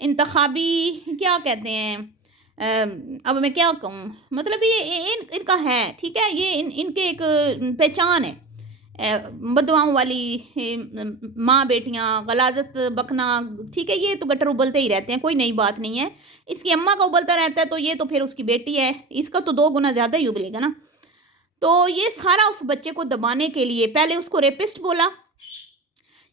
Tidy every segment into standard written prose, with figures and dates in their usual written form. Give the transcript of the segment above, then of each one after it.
انتخابی کیا کہتے ہیں، اب میں کیا کہوں، مطلب یہ ان کا ہے، ٹھیک ہے، یہ ان کے ایک پہچان ہے، بددعاؤں والی ماں بیٹیاں، غلاظت بکنا، ٹھیک ہے، یہ تو گٹر ابلتے ہی رہتے ہیں، کوئی نئی بات نہیں ہے. اس کی اماں کا ابلتا رہتا ہے تو یہ تو پھر اس کی بیٹی ہے، اس کا تو 2 گنا زیادہ ہی ابلے گا نا. تو یہ سارا اس بچے کو دبانے کے لیے، پہلے اس کو ریپسٹ بولا.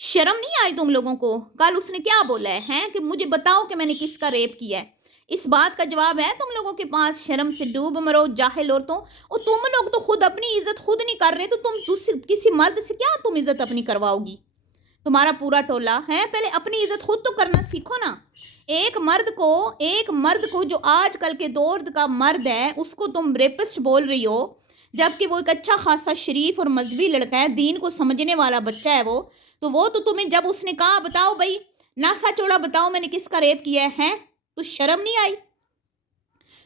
شرم نہیں آئی تم لوگوں کو؟ کل اس نے کیا بولا ہے کہ مجھے بتاؤ کہ میں نے کس کا ریپ کیا ہے. اس بات کا جواب ہے تم لوگوں کے پاس؟ شرم سے ڈوب مرو جاہل عورتوں. اور تم لوگ تو خود اپنی عزت خود نہیں کر رہے، تو تم کسی مرد سے کیا تم عزت اپنی کرواؤ گی؟ تمہارا پورا ٹولہ ہے، پہلے اپنی عزت خود تو کرنا سیکھو نا. ایک مرد کو جو آج کل کے دور کا مرد ہے، اس کو تم ریپسٹ بول رہی ہو، جبکہ وہ ایک اچھا خاصا شریف اور مذہبی لڑکا ہے، دین کو سمجھنے والا بچہ ہے وہ تو تمہیں جب اس نے کہا بتاؤ بھائی ناسا چوڑا بتاؤ میں نے کس کا ریپ کیا ہے تو شرم نہیں آئی؟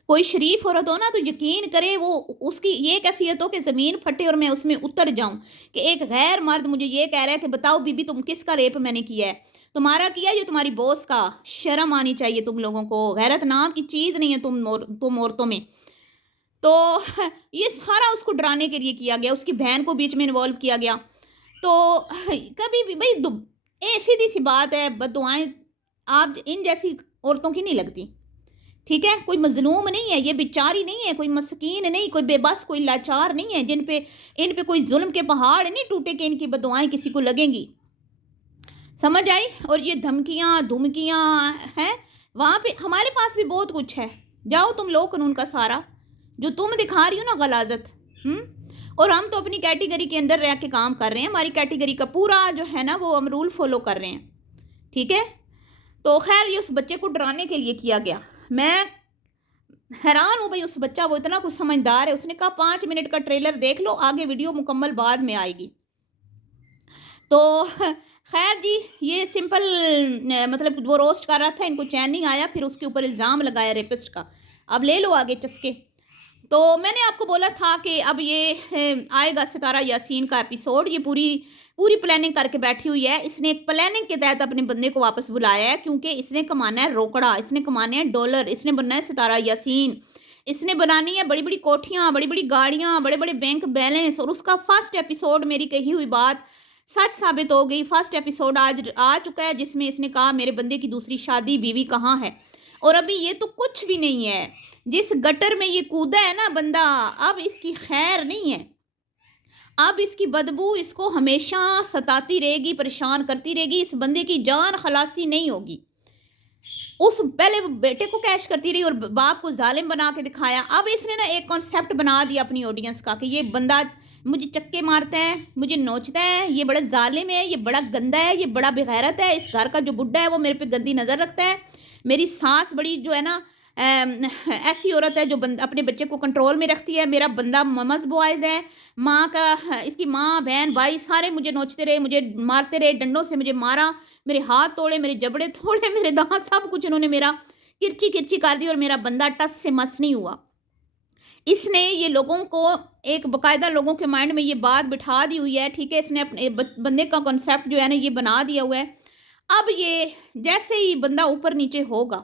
کوئی شریف عورت ہو نا تو یقین کرے، وہ اس کی یہ کیفیت ہو کہ زمین پھٹے اور میں اس میں اتر جاؤں کہ ایک غیر مرد مجھے یہ کہہ رہا ہے کہ بتاؤ بی بی تم کس کا ریپ میں نے کیا ہے. تمہارا کیا یہ تمہاری بوس کا؟ شرم آنی چاہیے تم لوگوں کو. غیرت نام کی چیز نہیں ہے تم عورتوں میں. تو یہ سارا اس کو ڈرانے کے لیے کیا گیا، اس کی بہن کو بیچ میں انوالو کیا گیا. تو کبھی بھی بھائی سیدھی سی بات ہے، بددعائیں آپ ان جیسی عورتوں کی نہیں لگتی، ٹھیک ہے؟ کوئی مظلوم نہیں ہے، یہ بیچاری نہیں ہے، کوئی مسکین نہیں، کوئی بے بس، کوئی لاچار نہیں ہے ان پہ کوئی ظلم کے پہاڑ نہیں ٹوٹے کہ ان کی بددعائیں کسی کو لگیں گی. سمجھ آئی؟ اور یہ دھمکیاں ہیں وہاں پہ، ہمارے پاس بھی بہت کچھ ہے. جاؤ تم لو قانون کا سارا جو تم دکھا رہی ہو نا غلاظت. اور ہم تو اپنی کیٹیگری کے اندر رہ کے کام کر رہے ہیں، ہماری کیٹیگری کا پورا جو ہے نا وہ ہم رول فالو کر رہے ہیں، ٹھیک ہے؟ تو خیر یہ اس بچے کو ڈرانے کے لیے کیا گیا. میں حیران ہوں بھائی، اس بچہ وہ اتنا کچھ سمجھدار ہے، اس نے کہا 5 منٹ کا ٹریلر دیکھ لو، آگے ویڈیو مکمل بعد میں آئے گی. تو خیر جی یہ سمپل مطلب وہ روسٹ کر رہا تھا، ان کو چین نہیں آیا، پھر اس کے اوپر الزام لگایا ریپسٹ کا. اب لے لو آگے چسکے. تو میں نے آپ کو بولا تھا کہ اب یہ آئے گا ستارہ یاسین کا ایپیسوڈ. یہ پوری پلاننگ کر کے بیٹھی ہوئی ہے. اس نے ایک پلاننگ کے تحت اپنے بندے کو واپس بلایا ہے، کیونکہ اس نے کمانا ہے روکڑا، اس نے کمانے ہیں ڈالر، اس نے بننا ہے ستارہ یاسین، اس نے بنانی ہے بڑی بڑی کوٹھیاں، بڑی بڑی گاڑیاں، بڑے بڑے بینک بیلنس. اور اس کا فرسٹ ایپیسوڈ میری کہی ہوئی بات سچ ثابت ہو گئی. فرسٹ ایپیسوڈ آج آ چکا ہے جس میں اس نے کہا میرے بندے کی دوسری شادی، بیوی کہاں ہے. اور ابھی یہ تو کچھ بھی نہیں ہے، جس گٹر میں یہ کودا ہے نا بندہ، اب اس کی خیر نہیں ہے. اب اس کی بدبو اس کو ہمیشہ ستاتی رہے گی، پریشان کرتی رہے گی. اس بندے کی جان خلاصی نہیں ہوگی. پہلے وہ بیٹے کو کیش کرتی رہی اور باپ کو ظالم بنا کے دکھایا. اب اس نے نا ایک کانسیپٹ بنا دیا اپنی آڈینس کا کہ یہ بندہ مجھے چکے مارتا ہے، مجھے نوچتا ہے، یہ بڑا ظالم ہے، یہ بڑا گندا ہے، یہ بڑا بغیرت ہے. اس گھر کا جو بڈھا ہے وہ میرے پہ گندی نظر رکھتا ہے. میری ساس بڑی جو ہے نا ایسی عورت ہے جو اپنے بچے کو کنٹرول میں رکھتی ہے. میرا بندہ ممز بوائز ہے، اس کی ماں بہن بھائی سارے مجھے نوچتے رہے، مجھے مارتے رہے، ڈنڈوں سے مجھے مارا، میرے ہاتھ توڑے، میرے جبڑے توڑے، میرے دانت سب کچھ انہوں نے میرا کرچی کر دی. اور میرا بندہ ٹس سے مس نہیں ہوا. اس نے یہ لوگوں کو ایک باقاعدہ لوگوں کے مائنڈ میں یہ بات بٹھا دی ہوئی ہے، ٹھیک ہے؟ اس نے اپنے بندے کا کنسیپٹ جو ہے نا یہ بنا دیا ہوا ہے. اب یہ جیسے ہی بندہ اوپر نیچے ہوگا،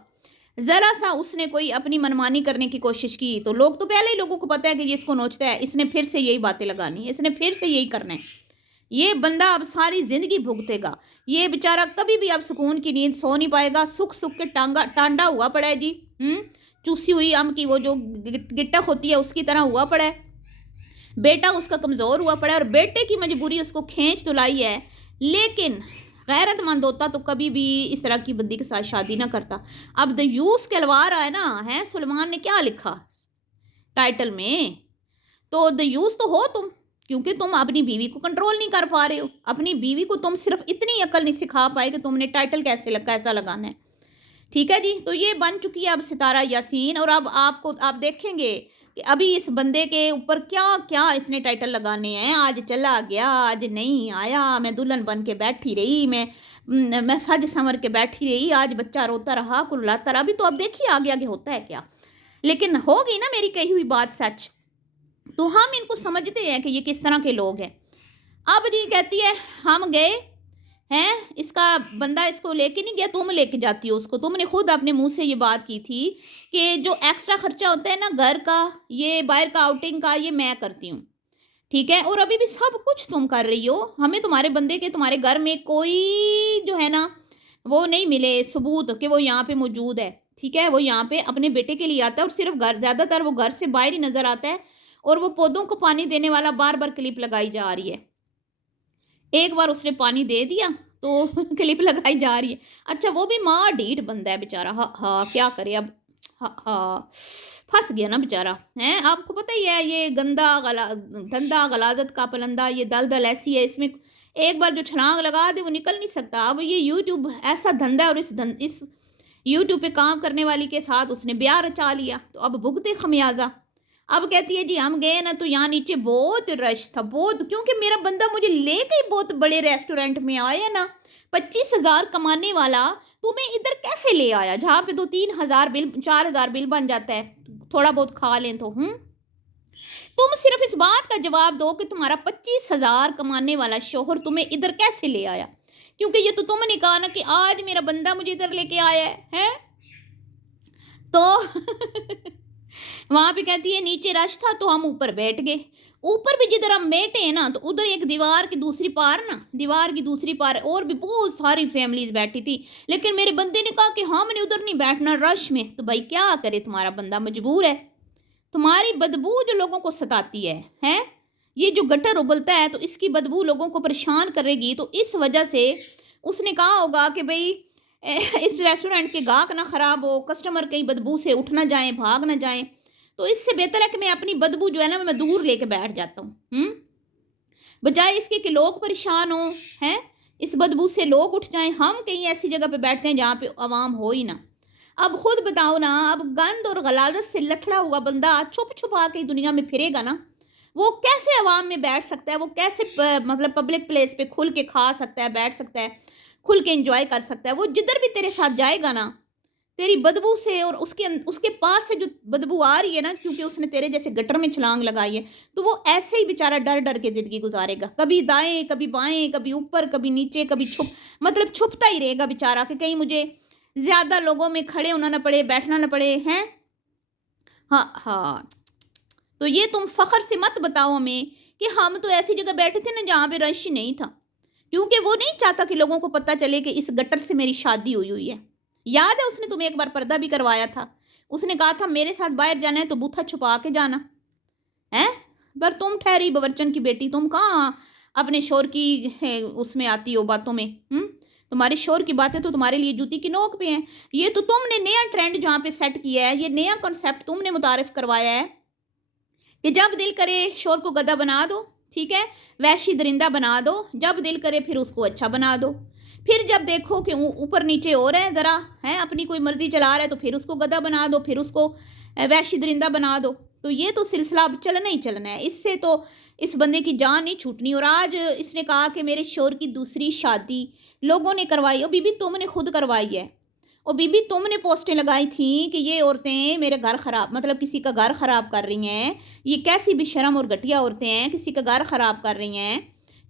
ذرا سا اس نے کوئی اپنی منمانی کرنے کی کوشش کی تو لوگ تو پہلے ہی لوگوں کو پتہ ہے کہ یہ اس کو نوچتا ہے، اس نے پھر سے یہی باتیں لگانی ہے، اس نے پھر سے یہی کرنا ہے. یہ بندہ اب ساری زندگی بھگتے گا. یہ بیچارہ کبھی بھی اب سکون کی نیند سو نہیں پائے گا. سکھ کے ٹانڈا ہوا پڑا ہے جی، چوسی ہوئی ام کی وہ جو گٹک ہوتی ہے اس کی طرح ہوا پڑا ہے. بیٹا اس کا کمزور ہوا پڑا ہے، اور بیٹے کی مجبوری اس کو کھینچ تو لائی ہے. لیکن غیرت مند ہوتا تو کبھی بھی اس طرح کی بندی کے ساتھ شادی نہ کرتا. اب دیوس کہلوا رہا ہے نا، ہے سلیمان نے کیا لکھا ٹائٹل میں؟ تو دیوس تو ہو تم، کیونکہ تم اپنی بیوی کو کنٹرول نہیں کر پا رہے ہو. اپنی بیوی کو تم صرف اتنی عقل نہیں سکھا پائے کہ تم نے ٹائٹل کیسا لگانا ہے. ٹھیک ہے جی. تو یہ بن چکی ہے اب ستارہ یاسین. اور اب آپ دیکھیں گے کہ ابھی اس بندے کے اوپر کیا اس نے ٹائٹل لگانے ہیں. آج چلا گیا، آج نہیں آیا، میں دلہن بن کے بیٹھی رہی، میں سج سنور کے بیٹھی رہی، آج بچہ روتا رہا، کلاتا رہا. ابھی تو اب دیکھیے آگے ہوتا ہے کیا. لیکن ہوگی نا میری کہی ہوئی بات سچ، تو ہم ان کو سمجھتے ہیں کہ یہ کس طرح کے لوگ ہیں. اب جی کہتی ہے ہم گئے ہیں، اس کا بندہ اس کو لے کے نہیں گیا، تم لے کے جاتی ہو اس کو. تم نے خود اپنے منہ سے یہ بات کی تھی کہ جو ایکسٹرا خرچہ ہوتا ہے نا گھر کا، یہ باہر کا آؤٹنگ کا، یہ میں کرتی ہوں. ٹھیک ہے، اور ابھی بھی سب کچھ تم کر رہی ہو. ہمیں تمہارے بندے کے تمہارے گھر میں کوئی جو ہے نا وہ نہیں ملے ثبوت کہ وہ یہاں پہ موجود ہے. ٹھیک ہے، وہ یہاں پہ اپنے بیٹے کے لیے آتا ہے اور صرف گھر، زیادہ تر وہ گھر سے باہر ہی نظر آتا ہے، اور وہ پودوں کو پانی دینے والا بار بار کلپ لگائی جا رہی ہے. ایک بار اس نے پانی دے دیا تو کلپ لگائی جا رہی ہے. اچھا وہ بھی ماں ڈیٹ بندہ ہے بیچارہ. ہاں ہاں کیا کرے اب. ہاں ہاں پھنس گیا نا بیچارہ. ہیں آپ کو پتہ ہی ہے یہ گندا غلاظت کا پلندہ، یہ دل ایسی ہے، اس میں ایک بار جو چھلانگ لگا دے وہ نکل نہیں سکتا. اب یہ یوٹیوب ایسا دھندا ہے، اور اس یوٹیوب پہ کام کرنے والی کے ساتھ اس نے بیاہ رچا لیا، تو اب بھگتے خمیازہ. اب کہتی ہے جی ہم گئے نا تو یہاں نیچے بہت رش تھا، بہت، کیونکہ میرا بندہ مجھے لے کے بہت بڑے ریسٹورنٹ میں آیا نا. 25,000 کمانے والا تمہیں ادھر کیسے لے آیا جہاں پہ 2-3 ہزار بل، 4 ہزار بل بن جاتا ہے، تھوڑا بہت کھا لیں تو. تم صرف اس بات کا جواب دو کہ تمہارا 25,000 کمانے والا شوہر تمہیں ادھر کیسے لے آیا، کیونکہ یہ تو تم نے کہا نا کہ آج میرا بندہ مجھے ادھر لے کے آیا ہے. تو وہاں پہ کہتی ہے نیچے رش تھا تو ہم اوپر بیٹھ گئے. اوپر بھی جدھر ہم بیٹھے ہیں نا تو ادھر ایک دیوار کی دوسری پار نا، دیوار کی دوسری پار اور بھی بہت ساری فیملیز بیٹھی تھی، لیکن میرے بندے نے کہا کہ ہم نے ادھر نہیں بیٹھنا رش میں. تو بھائی کیا کرے، تمہارا بندہ مجبور ہے. تمہاری بدبو جو لوگوں کو ستاتی ہے ہیں، یہ جو گٹر ابلتا ہے تو اس کی بدبو لوگوں کو پریشان کرے گی، تو اس وجہ سے اس نے کہا ہوگا کہ بھئی اس ریسٹورنٹ کے گاہک نہ خراب ہو، کسٹمر کہیں بدبو سے اٹھ نہ جائیں، بھاگ نہ جائیں، تو اس سے بہتر ہے کہ میں اپنی بدبو جو ہے نا میں دور لے کے بیٹھ جاتا ہوں. بجائے اس کے کہ لوگ پریشان ہوں ہیں، اس بدبو سے لوگ اٹھ جائیں، ہم کہیں ایسی جگہ پہ بیٹھتے ہیں جہاں پہ عوام ہو ہی نہ. اب خود بتاؤ نا، اب گند اور غلاظت سے لٹھڑا ہوا بندہ چھپ چھپا کے دنیا میں پھرے گا نا، وہ کیسے عوام میں بیٹھ سکتا ہے، وہ کیسے مطلب پبلک پلیس پہ کھل کے کھا سکتا ہے، بیٹھ سکتا ہے، کھل کے انجوائے کر سکتا ہے. وہ جدھر بھی تیرے ساتھ جائے گا نا تیری بدبو سے، اور اس کے پاس سے جو بدبو آ رہی ہے نا، کیونکہ اس نے تیرے جیسے گٹر میں چھلانگ لگائی ہے، تو وہ ایسے ہی بیچارہ ڈر ڈر کے زندگی گزارے گا، کبھی دائیں کبھی بائیں، کبھی اوپر کبھی نیچے، کبھی مطلب چھپتا ہی رہے گا بیچارہ کہ کہیں مجھے زیادہ لوگوں میں کھڑے ہونا نہ پڑے، بیٹھنا نہ پڑے ہیں. ہاں ہاں تو یہ تم فخر سے مت بتاؤ ہمیں کہ ہم تو ایسی جگہ بیٹھے تھے نا جہاں پہ رش نہیں تھا، کیونکہ وہ نہیں چاہتا کہ لوگوں کو پتہ چلے کہ اس گٹر سے میری شادی ہوئی ہے. یاد ہے اس نے تمہیں ایک بار پردہ بھی کروایا تھا، اس نے کہا تھا میرے ساتھ باہر جانا ہے تو بوتھا چھپا کے جانا ہے. پر تم ٹھہری باورچن کی بیٹی، تم کہاں اپنے شور کی اس میں آتی ہو باتوں میں. تمہارے شور کی باتیں تو تمہارے لیے جوتی کی نوک پہ ہیں. یہ تو تم نے نیا ٹرینڈ جہاں پہ سیٹ کیا ہے، یہ نیا کنسیپٹ تم نے متعارف کروایا ہے کہ جب دل کرے شور کو گدھا بنا دو، ٹھیک ہے، وحشی درندہ بنا دو، جب دل کرے پھر اس کو اچھا بنا دو، پھر جب دیکھو کہ اوپر نیچے ہو رہا ہے ذرا ہے، اپنی کوئی مرضی چلا رہا ہے تو پھر اس کو گدھا بنا دو، پھر اس کو وحشی درندہ بنا دو. تو یہ تو سلسلہ اب چلنا ہی چلنا ہے، اس سے تو اس بندے کی جان نہیں چھوٹنی. اور آج اس نے کہا کہ میرے شور کی دوسری شادی لوگوں نے کروائی. اور بی بی تم نے خود کروائی ہے، اور بی بی تم نے پوسٹیں لگائی تھیں کہ یہ عورتیں میرے گھر خراب، مطلب کسی کا گھر خراب کر رہی ہیں، یہ کیسی بھی شرم اور گھٹیا عورتیں ہیں، کسی کا گھر خراب کر رہی ہیں.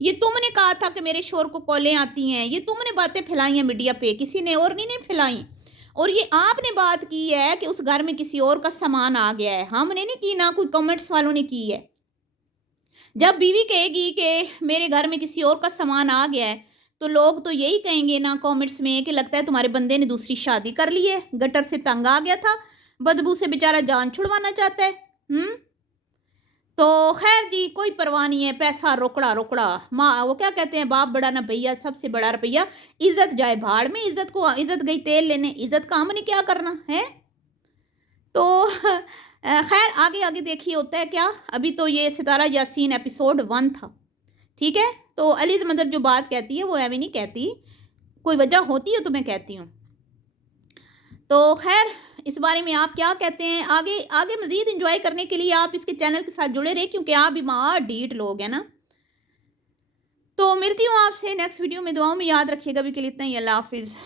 یہ تم نے کہا تھا کہ میرے شور کو کالیں آتی ہیں، یہ تم نے باتیں پھیلائی ہیں میڈیا پہ، کسی نے اور نہیں پھیلائی. اور یہ آپ نے بات کی ہے کہ اس گھر میں کسی اور کا سامان آ گیا ہے، ہم نے نہیں کی، نہ کوئی کمنٹس والوں نے کی ہے. جب بیوی کہے گی کہ میرے گھر میں کسی اور کا سامان آ گیا ہے تو لوگ تو یہی کہیں گے نا کامنٹس میں کہ لگتا ہے تمہارے بندے نے دوسری شادی کر لی ہے، گٹر سے تنگ آ گیا تھا، بدبو سے بیچارہ جان چھڑوانا چاہتا ہے. تو خیر جی کوئی پرواہ نہیں ہے، پیسہ روکڑا ماں، وہ کیا کہتے ہیں، باپ بڑا نہ بھیا، سب سے بڑا روپیہ. عزت جائے بھاڑ میں، عزت گئی تیل لینے، عزت کا ہم نے کیا کرنا ہے. تو خیر آگے دیکھیے ہوتا ہے کیا. ابھی تو یہ ستارہ یاسین ایپیسوڈ 1 تھا، ٹھیک ہے. تو علی مدر جو بات کہتی ہے وہ ایویں نہیں کہتی، کوئی وجہ ہوتی ہے تو میں کہتی ہوں. تو خیر اس بارے میں آپ کیا کہتے ہیں؟ آگے مزید انجوائے کرنے کے لیے آپ اس کے چینل کے ساتھ جڑے رہے، کیونکہ آپ بھی ماں ڈیٹ لوگ ہیں نا. تو ملتی ہوں آپ سے نیکسٹ ویڈیو میں، دعاؤں میں یاد رکھیے گا. ابھی کے لیے اتنا ہی، اللہ حافظ.